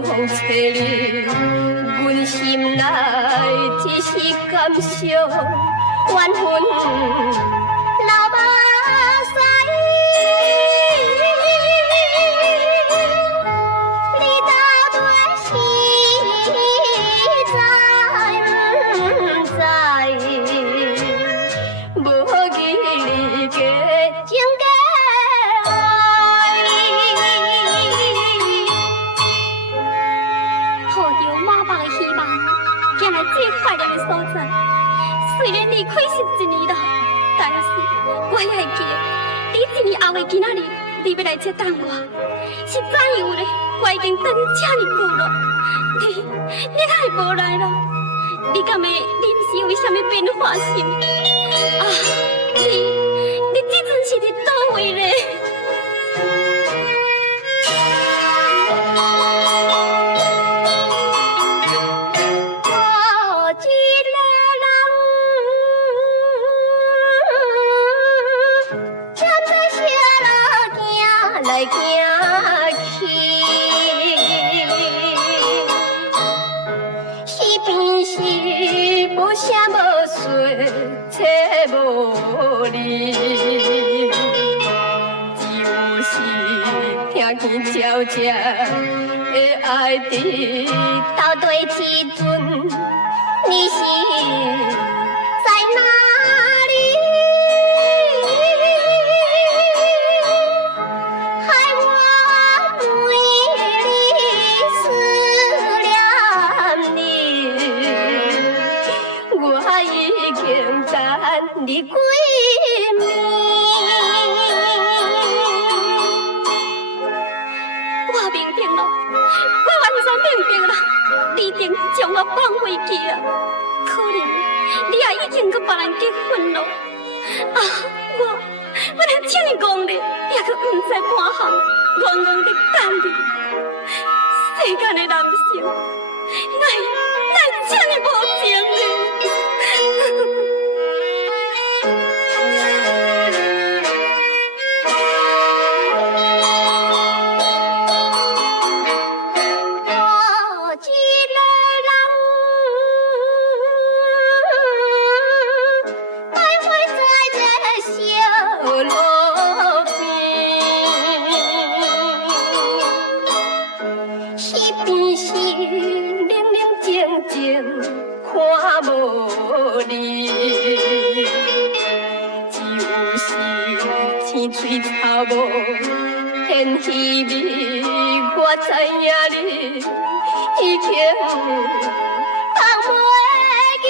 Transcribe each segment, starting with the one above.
风找你，阮心内只是感伤怨恨流目屎。你到底是知不知？无义你加情加爱。抱着满梦的希望，行来这快乐的所在。虽然离开10年了，但是我还会记得，你1年后的今仔日，你要来这等我，是怎样的？我已经等这么久了，你哪会无来了？你敢会临时为什么变化心？啊，你这阵是伫倒位咧？来行去，是边是无声无水，切无离，只有是听见悄悄的爱伫斗对之阵，你是在哪里？你几暝？我明白了，我完全明白了，你一定将我放回去啊！可能你也已经跟别人结婚了啊！我连这么戆咧，也阁唔知半项，戆戆的等你。世间的人生，哪这么无情呢？看无你，只有是青翠草木变稀微。我知影你已经放袂记，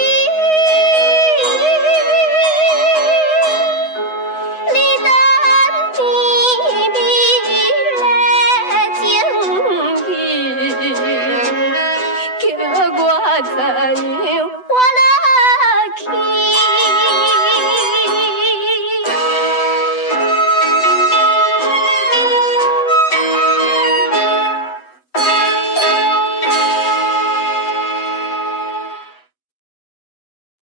你等甜蜜的情意，叫我知影。